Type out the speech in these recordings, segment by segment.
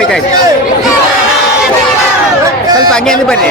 ಆಯ್ತಾಯ್ತು. ಸ್ವಲ್ಪ ಹಂಗೆ ಬರ್ರಿ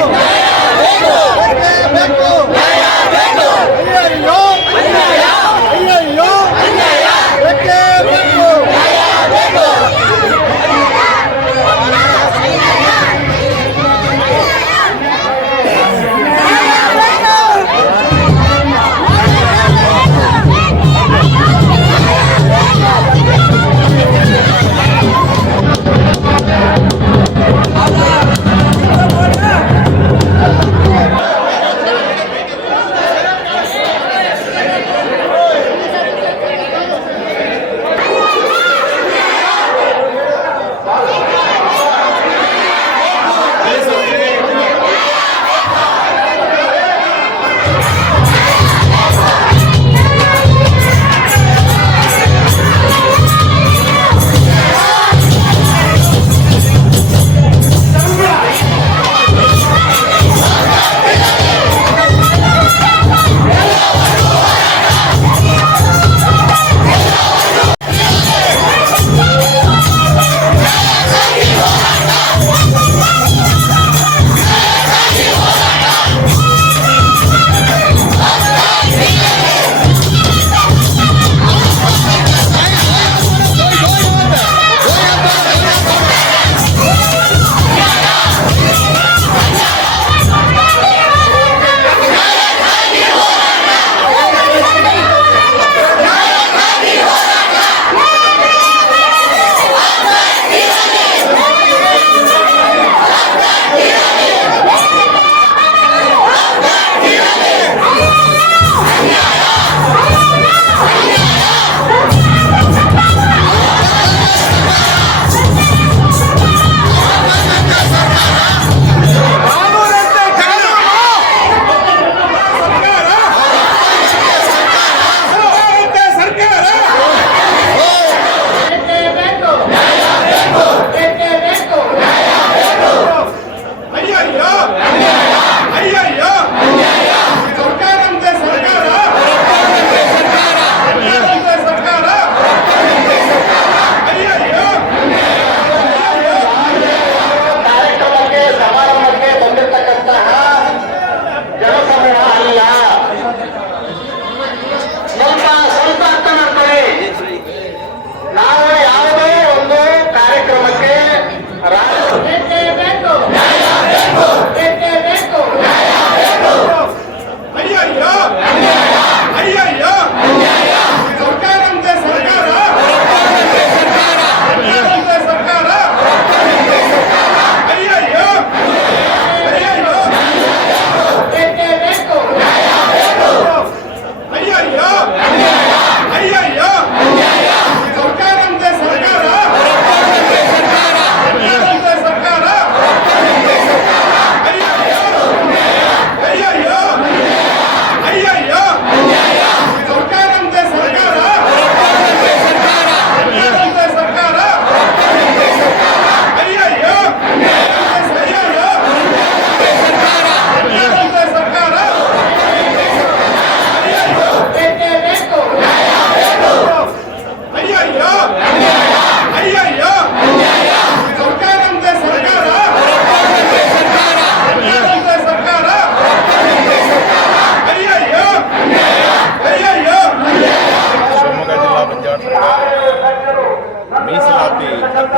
ಹಕ್ಕು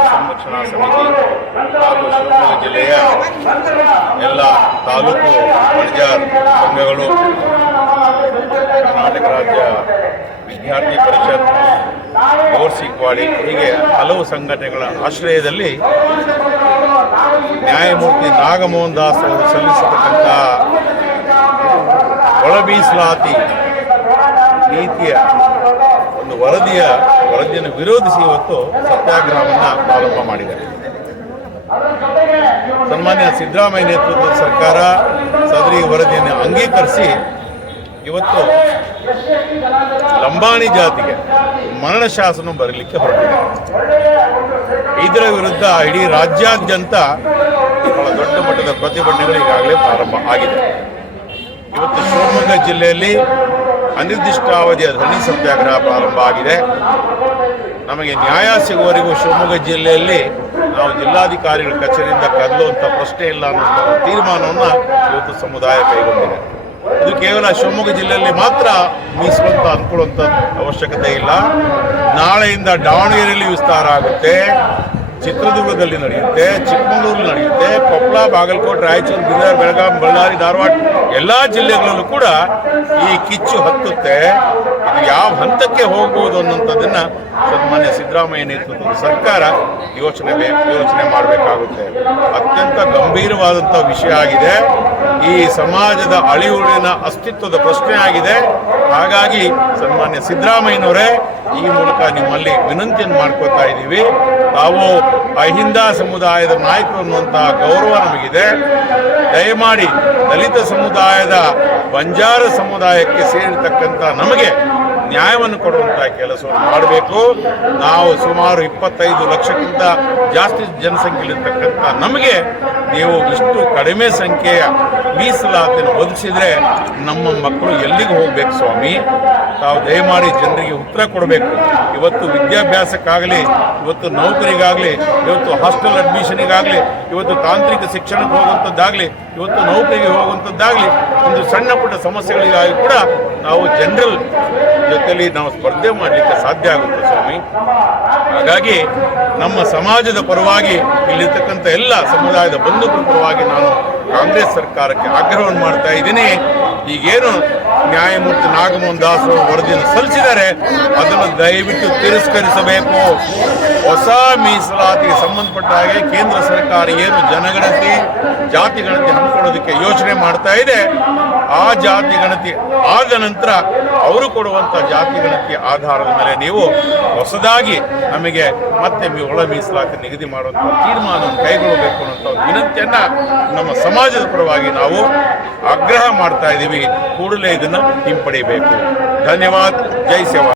ಸಂರಕ್ಷಣಾ ಸಮಿತಿ ಹಾಗೂ ಶಿವಮೊಗ್ಗ ಜಿಲ್ಲೆಯ ಎಲ್ಲ ತಾಲೂಕು ವಾಣಿಜ್ಯ ಸಂಘಗಳು, ಕರ್ನಾಟಕ ರಾಜ್ಯ ವಿದ್ಯಾರ್ಥಿ ಪರಿಷತ್ ಗೋರ್ಸಿಕ್ವಾಡಿ ಹೀಗೆ ಹಲವು ಸಂಘಟನೆಗಳ ಆಶ್ರಯದಲ್ಲಿ ನ್ಯಾಯಮೂರ್ತಿ ನಾಗಮೋಹನ್ ದಾಸ್ ಅವರು ಸಲ್ಲಿಸತಕ್ಕಂಥ ಒಳಬೀಸಲಾತಿ ನೀತಿಯ ಒಂದು ವರದಿಯ ವರದಿಯನ್ನು ವಿರೋಧಿಸಿ ಇವತ್ತು ಸತ್ಯಾಗ್ರಹವನ್ನು ಪ್ರಾರಂಭ ಮಾಡಿದ್ದಾರೆ. ಸನ್ಮಾನ್ಯ ಸಿದ್ದರಾಮಯ್ಯ ನೇತೃತ್ವದ ಸರ್ಕಾರ ಸದರಿ ವರದಿಯನ್ನು ಅಂಗೀಕರಿಸಿ ಇವತ್ತು ಲಂಬಾಣಿ ಜಾತಿಗೆ ಮರಣ ಶಾಸನ ಬರಲಿಕ್ಕೆ ಹೊರಟಿದೆ. ಇದರ ವಿರುದ್ಧ ಇಡೀ ರಾಜ್ಯಾದ್ಯಂತ ಬಹಳ ದೊಡ್ಡ ಮಟ್ಟದ ಪ್ರತಿಭಟನೆಗಳು ಈಗಾಗಲೇ ಪ್ರಾರಂಭ ಆಗಿದೆ. ಇವತ್ತು ಶಿವಮೊಗ್ಗ ಜಿಲ್ಲೆಯಲ್ಲಿ ಅನಿರ್ದಿಷ್ಟಾವಧಿಯ ಧ್ವನಿ ಸತ್ಯಾಗ್ರಹ ಪ್ರಾರಂಭ ಆಗಿದೆ. ನಮಗೆ ನ್ಯಾಯ ಸಿಗುವವರೆಗೂ ಶಿವಮೊಗ್ಗ ಜಿಲ್ಲೆಯಲ್ಲಿ ನಾವು ಜಿಲ್ಲಾಧಿಕಾರಿಗಳ ಕಚೇರಿಯಿಂದ ಕದಲುವಂಥ ಪ್ರಶ್ನೆ ಇಲ್ಲ ಅನ್ನೋ ತೀರ್ಮಾನವನ್ನು ಇವತ್ತು ಸಮುದಾಯ ಕೈಗೊಂಡಿದೆ. ಇದು ಕೇವಲ ಶಿವಮೊಗ್ಗ ಜಿಲ್ಲೆಯಲ್ಲಿ ಮಾತ್ರ ಮೀಸಲಂತ ಅಂದ್ಕೊಳ್ಳುವಂಥ ಅವಶ್ಯಕತೆ ಇಲ್ಲ. ನಾಳೆಯಿಂದ ದಾವಣಗೆರೆಯಲ್ಲಿ ವಿಸ್ತಾರ ಆಗುತ್ತೆ. ಚಿತ್ರದುರ್ಗದಲ್ಲಿ ನಡೆಯುತ್ತೆ ಚಿಕ್ಕಮಗಳೂರು ನಡೆಯುತ್ತೆ, ಕೊಪ್ಪಳ, ಬಾಗಲಕೋಟೆ, ರಾಯಚೂರು, ಬೀದರ್ ಬೆಳಗಾವಿ ಬಳ್ಳಾರಿ, ಧಾರವಾಡ, ಎಲ್ಲ ಜಿಲ್ಲೆಗಳಲ್ಲೂ ಕೂಡ ಈ ಕಿಚ್ಚು ಹತ್ತುತ್ತೆ. ಇದು ಯಾವ ಹಂತಕ್ಕೆ ಹೋಗ್ಬೋದು ಅನ್ನೋಂಥದ್ದನ್ನ ಸನ್ಮಾನ್ಯ ಸಿದ್ದರಾಮಯ್ಯ ನೇತೃತ್ವದ ಸರ್ಕಾರ ಯೋಚನೆ ಯೋಚನೆ ಮಾಡಬೇಕಾಗುತ್ತೆ. ಅತ್ಯಂತ ಗಂಭೀರವಾದಂಥ ವಿಷಯ ಆಗಿದೆ. ಈ ಸಮಾಜದ ಅಳಿವುಳಿನ ಅಸ್ತಿತ್ವದ ಪ್ರಶ್ನೆ ಆಗಿದೆ. ಹಾಗಾಗಿ ಸನ್ಮಾನ್ಯ ಸಿದ್ದರಾಮಯ್ಯನವರೇ, ಈ ಮೂಲಕ ನಿಮ್ಮಲ್ಲಿ ವಿನಂತಿಯನ್ನು ಮಾಡ್ಕೋತಾ ಇದ್ದೀವಿ. ತಾವು ಅಹಿಂದ ಸಮುದಾಯದ ನಾಯಕರು ಅನ್ನುವಂತಹ ಗೌರವ ನಮಗಿದೆ. ದಯಮಾಡಿ ದಲಿತ ಸಮುದಾಯದ ಬಂಜಾರ ಸಮುದಾಯಕ್ಕೆ ಸೇರಿರ್ತಕ್ಕಂಥ ನಮಗೆ ನ್ಯಾಯವನ್ನು ಕೊಡುವಂತಹ ಕೆಲಸವನ್ನು ಮಾಡಬೇಕು. ನಾವು ಸುಮಾರು ಇಪ್ಪತ್ತೈದು ಲಕ್ಷಕ್ಕಿಂತ ಜಾಸ್ತಿ ಜನಸಂಖ್ಯೆಯಲ್ಲಿರ್ತಕ್ಕಂಥ ನಮಗೆ ನೀವು ಇಷ್ಟು ಕಡಿಮೆ ಸಂಖ್ಯೆಯ ಮೀಸಲಾತಿಯನ್ನು ಒದಗಿಸಿದ್ರೆ ನಮ್ಮ ಮಕ್ಕಳು ಎಲ್ಲಿಗೆ ಹೋಗ್ಬೇಕು ಸ್ವಾಮಿ? ತಾವು ದಯಮಾಡಿ ಜನರಿಗೆ ಉತ್ತರ ಕೊಡಬೇಕು. ಇವತ್ತು ವಿದ್ಯಾಭ್ಯಾಸಕ್ಕಾಗಲಿ, ಇವತ್ತು ನೌಕರಿಗಾಗಲಿ, ಇವತ್ತು ಹಾಸ್ಟೆಲ್ ಅಡ್ಮಿಷನಿಗಾಗಲಿ, ಇವತ್ತು ತಾಂತ್ರಿಕ ಶಿಕ್ಷಣಕ್ಕೆ ಹೋಗುವಂಥದ್ದಾಗಲಿ, ಇವತ್ತು ನೌಕರಿಗೆ ಹೋಗುವಂಥದ್ದಾಗಲಿ, ಒಂದು ಸಣ್ಣ ಪುಟ್ಟ ಸಮಸ್ಯೆಗಳಿಗಾಗಿ ಕೂಡ ನಾವು ಜನರಲ್ ಜೊತೆಯಲ್ಲಿ ನಾವು ಸ್ಪರ್ಧೆ ಮಾಡಲಿಕ್ಕೆ ಸಾಧ್ಯ ಆಗುತ್ತೆ ಸ್ವಾಮಿ. ಹಾಗಾಗಿ ನಮ್ಮ ಸಮಾಜದ ಪರವಾಗಿ ಇಲ್ಲಿರ್ತಕ್ಕಂಥ ಎಲ್ಲ ಸಮುದಾಯದ ಬಂಧುಗಳ ಪರವಾಗಿ ನಾನು ಕಾಂಗ್ರೆಸ್ ಸರ್ಕಾರಕ್ಕೆ ಆಗ್ರಹವನ್ನು ಮಾಡ್ತಾ ಇದ್ದೀನಿ. ಈಗೇನು ನ್ಯಾಯಮೂರ್ತಿ ನಾಗಮೋಹನ್ ದಾಸ್ ವರದಿಯನ್ನು ಸಲ್ಲಿಸಿದ್ದಾರೆ ಅದನ್ನು ದಯವಿಟ್ಟು ತಿರಸ್ಕರಿಸಬೇಕು. ಹೊಸ ಮೀಸಲಾತಿಗೆ ಸಂಬಂಧಪಟ್ಟ ಹಾಗೆ ಕೇಂದ್ರ ಸರ್ಕಾರ ಏನು ಜನಗಣತಿ, ಜಾತಿ ಗಣತಿ ಹಮ್ಮಿಕೊಳ್ಳೋದಕ್ಕೆ ಯೋಚನೆ ಮಾಡ್ತಾ ಇದೆ. ಆ ಜಾತಿ ಗಣತಿ ಆದ ನಂತರ ಅವರು ಕೊಡುವಂಥ ಜಾತಿ ಗಣತಿ ಆಧಾರದ ಮೇಲೆ ನೀವು ಹೊಸದಾಗಿ ನಮಗೆ ಮತ್ತೆ ಒಳ ಮೀಸಲಾತಿ ನಿಗದಿ ಮಾಡುವಂಥ ತೀರ್ಮಾನವನ್ನು ಕೈಗೊಳ್ಳಬೇಕು ಅನ್ನೋಂಥ ವಿನಂತಿಯನ್ನ ನಮ್ಮ ಸಮಾಜದ ಪರವಾಗಿ ನಾವು ಆಗ್ರಹ ಮಾಡ್ತಾ ಇದ್ದೀವಿ. ಕೂಡಲೇ ಇದನ್ನು ಹಿಂಪಡೆಯಬೇಕು. ಧನ್ಯವಾದ. ಜೈ ಸೇವಾ.